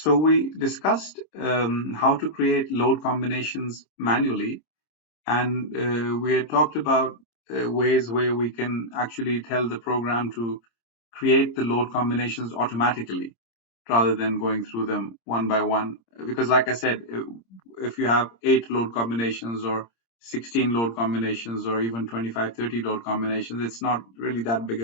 So we discussed how to create load combinations manually, and we had talked about ways where we can actually tell the program to create the load combinations automatically rather than going through them one by one. Because, like I said, if you have 8 load combinations or 16 load combinations or even 25, 30 load combinations, it's not really that big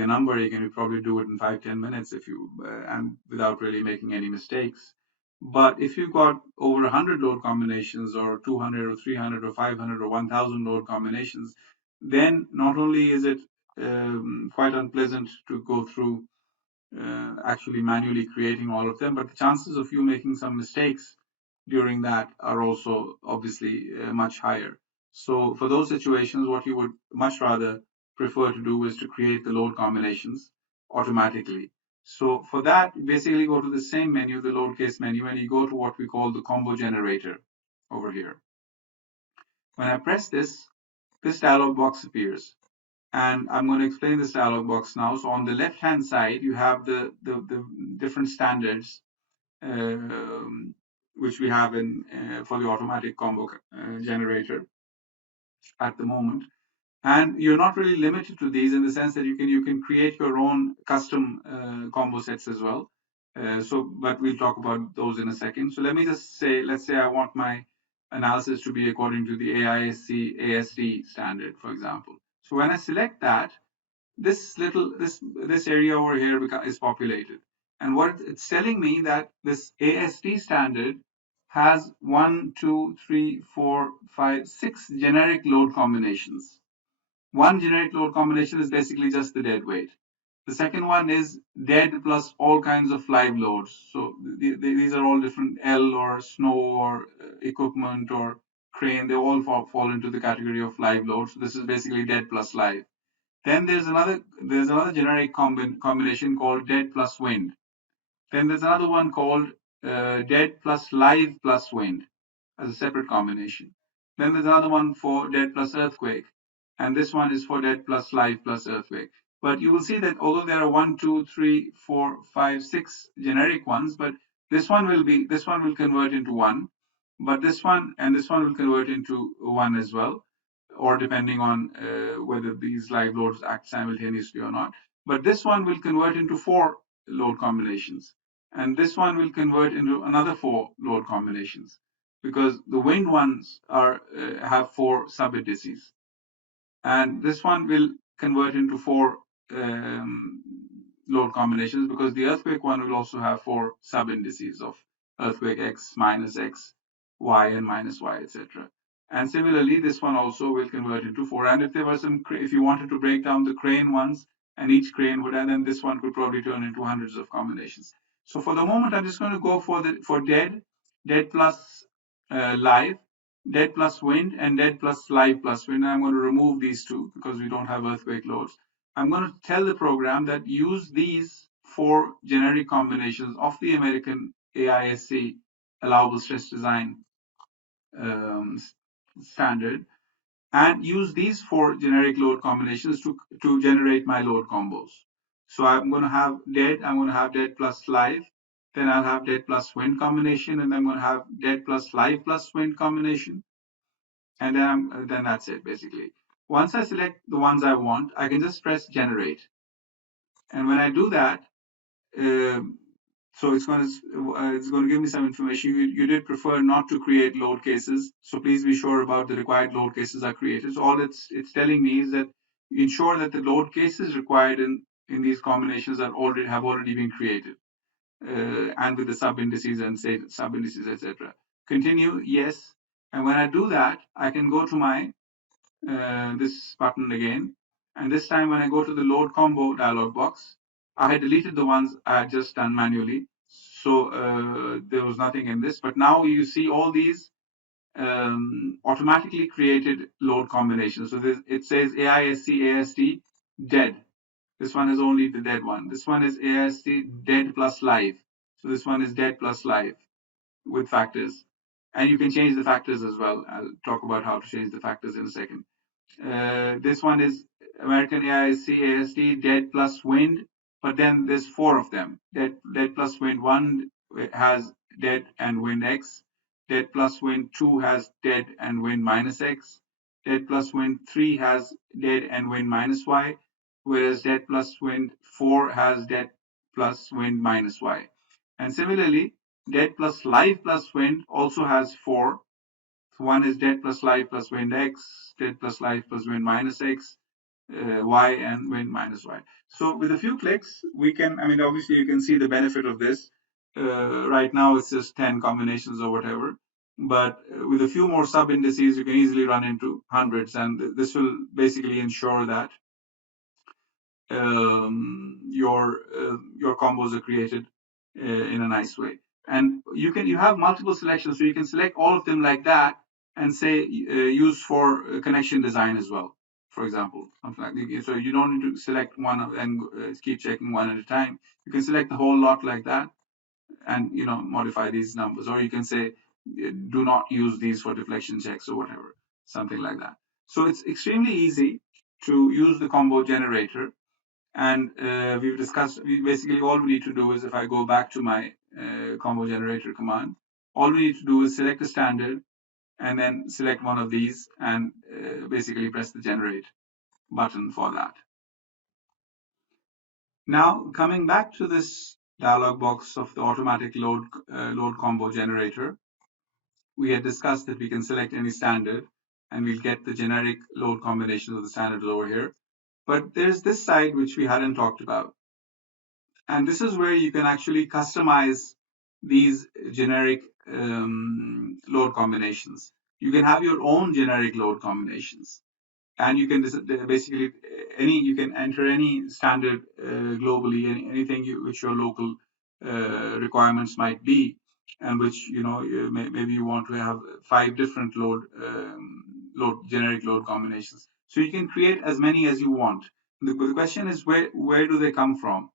a number. You can probably do it in 5, 10 minutes if you and without really making any mistakes. But if you've got over 100 load combinations or 200 or 300 or 500 or 1000 load combinations, then not only is it quite unpleasant to go through actually manually creating all of them, but the chances of you making some mistakes during that are also obviously much higher. So for those situations, what you would much rather prefer to do is to create the load combinations automatically. So for that, basically go to the same menu, the load case menu, and you go to what we call the combo generator over here. When I press this dialog box appears. And I'm going to explain this dialog box now. So on the left-hand side, you have the different standards which we have in for the automatic combo generator at the moment. And you're not really limited to these in the sense that you can create your own custom combo sets as well. But we'll talk about those in a second. So let me just say, let's say I want my analysis to be according to the AISC ASD standard, for example. So when I select that, this area over here is populated, and what it's telling me that this ASD standard has 1, 2, 3, 4, 5, 6 generic load combinations. One generic load combination is basically just the dead weight. The second one is dead plus all kinds of live loads. So these are all different L or snow or equipment or crane. They all fall into the category of live loads. So this is basically dead plus live. Then there's another generic combination called dead plus wind. Then there's another one called dead plus live plus wind as a separate combination. Then there's another one for dead plus earthquake, and this one is for dead plus live plus earthquake. But you will see that although there are 1, 2, 3, 4, 5, 6 generic ones, but this one will convert into one, but this one and this one will convert into one as well, or depending on whether these live loads act simultaneously or not. But this one will convert into 4 load combinations, and this one will convert into another 4 load combinations, because the wind ones have 4 sub-indices, and this one will convert into 4 load combinations, because the earthquake one will also have 4 sub-indices of earthquake X, minus X, Y, and minus Y, etc. And similarly, this one also will convert into 4. And if there were if you wanted to break down the crane ones, and each crane would, and then this one could probably turn into hundreds of combinations. So for the moment, I'm just going to go for dead plus live, dead plus wind, and dead plus live plus wind. And I'm going to remove these two because we don't have earthquake loads. I'm going to tell the program that use these 4 generic combinations of the American AISC allowable stress design standard, and use these 4 generic load combinations to generate my load combos. So I'm going to have dead plus live, then I'll have dead plus wind combination, and then I'm going to have dead plus live plus wind combination, and then that's it basically. Once I select the ones I want, I can just press generate, and when I do that, so it's going to give me some information. You did prefer not to create load cases, so please be sure about the required load cases are created. So all it's telling me is that ensure that the load cases required in these combinations have already been created, and with the sub indices and say sub indices, etc. Continue, yes, and when I do that, I can go to my this button again, and this time when I go to the load combo dialog box, I had deleted the ones I had just done manually, so there was nothing in this, but now you see all these automatically created load combinations. So it says AISC ASD dead. This one is only the dead one. This one is AISC dead plus live. So this one is dead plus live with factors, and you can change the factors as well. I'll talk about how to change the factors in a second. This one is American AISC ASD dead plus wind, but then there's 4 of them: dead plus wind 1, has dead and wind x. Dead plus wind 2 has dead and wind minus x. Dead plus wind 3 has dead and wind minus y, whereas dead plus wind 4 has dead plus wind minus y. And similarly, dead plus live plus wind also has 4. So one is dead plus live plus wind x, dead plus live plus wind minus x, y, and wind minus y. So with a few clicks, we can, I mean, obviously you can see the benefit of this. Right now it's just 10 combinations or whatever. But with a few more sub indices, you can easily run into hundreds. And this will basically ensure that your combos are created in a nice way. And you have multiple selections, so you can select all of them like that and say use for connection design as well. For example, something like that. So you don't need to select one and keep checking one at a time. You can select the whole lot like that, and modify these numbers, or you can say do not use these for deflection checks or whatever, something like that. So it's extremely easy to use the combo generator, and we've discussed, basically all we need to do is, if I go back to my combo generator command, all we need to do is select a standard and then select one of these and basically press the generate button for that. Now, coming back to this dialog box of the automatic load combo generator, we had discussed that we can select any standard and we'll get the generic load combinations of the standards over here. But there's this side which we hadn't talked about. And this is where you can actually customize these generic load combinations. You can have your own generic load combinations, and you can basically you can enter any standard globally, anything which your local requirements might be, and which maybe you want to have 5 different generic load combinations. So you can create as many as you want. The question is, where do they come from?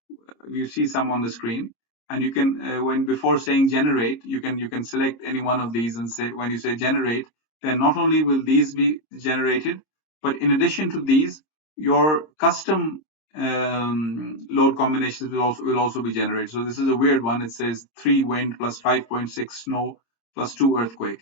You see some on the screen, and you can when before saying generate, you can select any one of these and say, when you say generate, then not only will these be generated, but in addition to these, your custom load combinations will also be generated. So this is a weird one. It says 3 wind plus 5.6 snow plus 2 earthquake,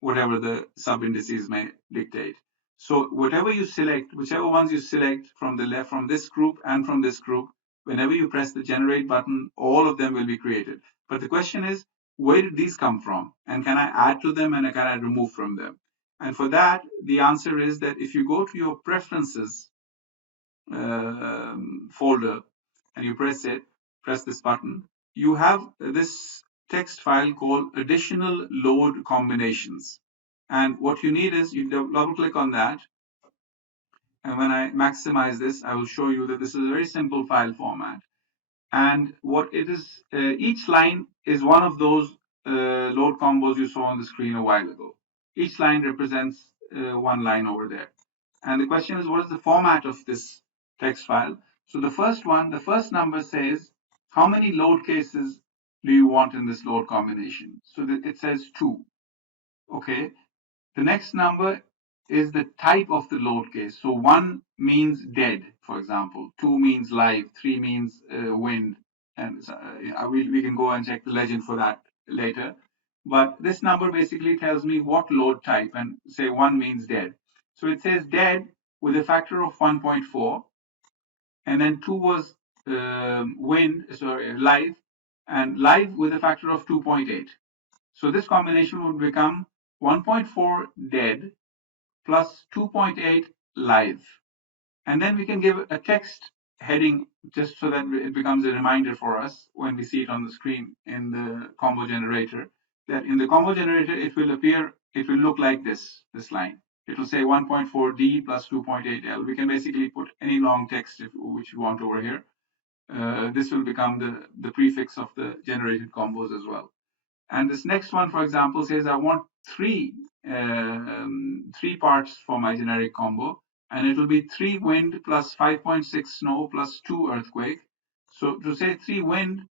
whatever the sub indices may dictate. So whatever you select, whichever ones you select from the left, from this group and from this group, whenever you press the generate button, all of them will be created. But the question is, where did these come from? And can I add to them, and can I remove from them? And for that, the answer is that if you go to your preferences folder and you press this button, you have this text file called additional load combinations. And what you need is you double click on that. And when I maximize this, I will show you that this is a very simple file format. And what it is, each line is one of those load combos you saw on the screen a while ago. Each line represents one line over there. And the question is, what is the format of this text file? So the first number says, how many load cases do you want in this load combination? So that it says 2. Okay. The next number is the type of the load case. So 1 means dead, for example. 2 means live. 3 means wind. And we can go and check the legend for that later. But this number basically tells me what load type, and say 1 means dead. So it says dead with a factor of 1.4, and then 2 was live, and live with a factor of 2.8. So this combination would become 1.4 dead plus 2.8 live. And then we can give a text heading just so that it becomes a reminder for us when we see it on the screen in the combo generator, that in the combo generator, it will look like this line. It will say 1.4D plus 2.8L. We can basically put any long text which you want over here. This will become the prefix of the generated combos as well. And this next one, for example, says I want three parts for my generic combo, and it will be 3 wind plus 5.6 snow plus 2 earthquake. So to say 3 wind,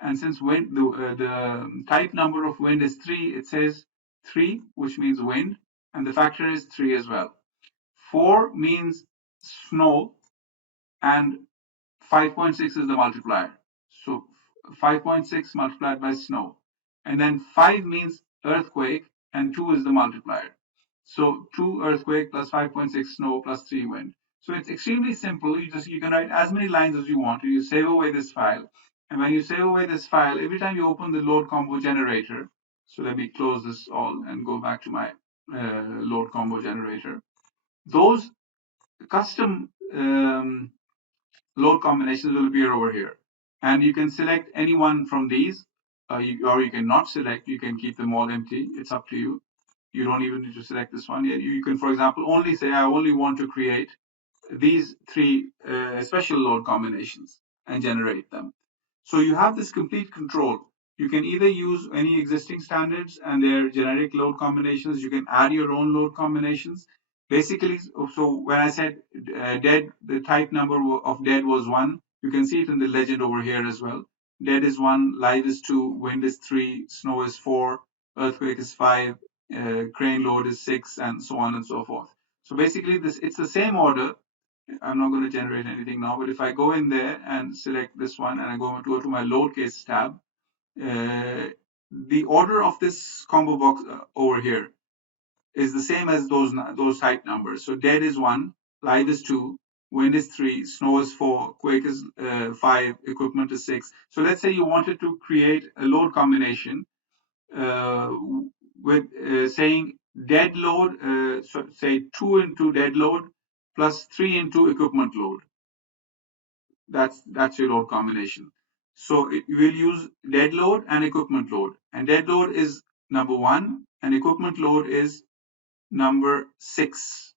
and since wind, the type number of wind is 3, it says 3, which means wind, and the factor is 3 as well. 4 means snow, and 5.6 is the multiplier. So 5.6 multiplied by snow. And then 5 means earthquake, and 2 is the multiplier. So 2 earthquake plus 5.6 snow plus 3 wind. So it's extremely simple. You can write as many lines as you want. You save away this file. And when you save away this file, every time you open the load combo generator, so let me close this all and go back to my load combo generator. Those custom load combinations will appear over here. And you can select any one from these, or you can not select. You can keep them all empty. It's up to you. You don't even need to select this one. You can, for example, only say, I only want to create these three special load combinations and generate them. So you have this complete control. You can either use any existing standards and their generic load combinations. You can add your own load combinations. Basically, so when I said dead, the type number of dead was 1. You can see it in the legend over here as well. Dead is 1, live is 2, wind is 3, snow is 4, earthquake is 5, crane load is 6, and so on and so forth. So basically, it's the same order. I'm not going to generate anything now, but if I go in there and select this one and I go to my load case tab, the order of this combo box over here is the same as those type numbers. So dead is 1, live is 2, wind is 3, snow is 4, quake is 5, equipment is 6. So let's say you wanted to create a load combination uh, with saying dead load, so say 2 into dead load plus 3 into equipment load. That's your load combination. So you will use dead load and equipment load. And dead load is number 1 and equipment load is number 6.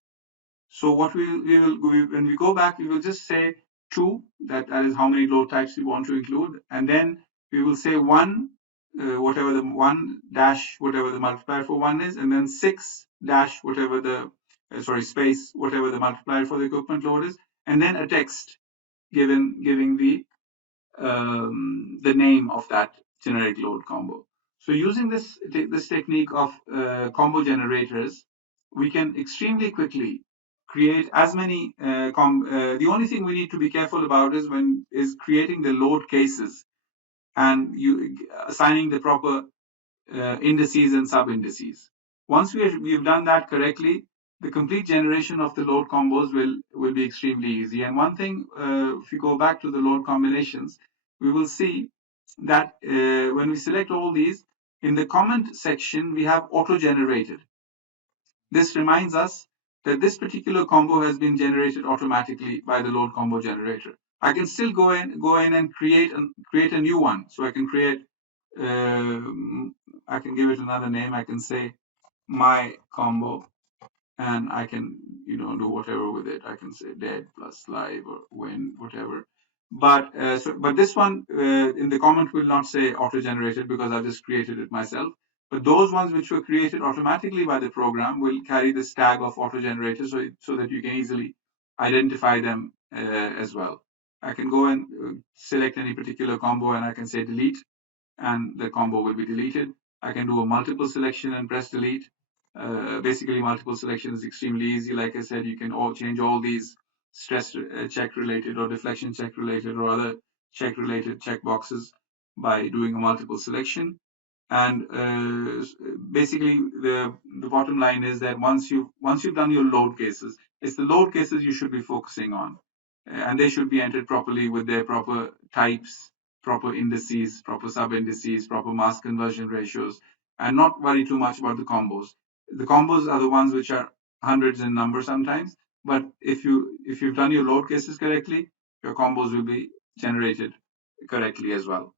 So what when we go back, we will just say 2, that is how many load types we want to include, and then we will say 1, whatever the 1 dash whatever the multiplier for 1 is, and then 6 dash whatever the space whatever the multiplier for the equipment load is, and then a text giving the name of that generic load combo. So using this technique of combo generators, we can extremely quickly create as many. The only thing we need to be careful about is creating the load cases and you assigning the proper indices and sub indices. Once we've done that correctly, the complete generation of the load combos will be extremely easy. And one thing, if we go back to the load combinations, we will see that when we select all these, in the comment section, we have auto-generated. This reminds us that this particular combo has been generated automatically by the load combo generator. I can still go in and create a new one. So I can create I can give it another name. I can say my combo, and I can do whatever with it. I can say dead plus live or win whatever. But this one in the comment will not say auto generated because I just created it myself. But those ones which were created automatically by the program will carry this tag of auto generated, so that you can easily identify them as well. I can go and select any particular combo and I can say delete, and the combo will be deleted. I can do a multiple selection and press delete. Basically, multiple selection is extremely easy. Like I said, you can change all these stress check related or deflection check related or other check related check boxes by doing a multiple selection. And basically, the bottom line is that once you've done your load cases, it's the load cases you should be focusing on, and they should be entered properly with their proper types, proper indices, proper sub indices, proper mass conversion ratios, and not worry too much about the combos. The combos are the ones which are hundreds in number sometimes, but if you've done your load cases correctly, your combos will be generated correctly as well.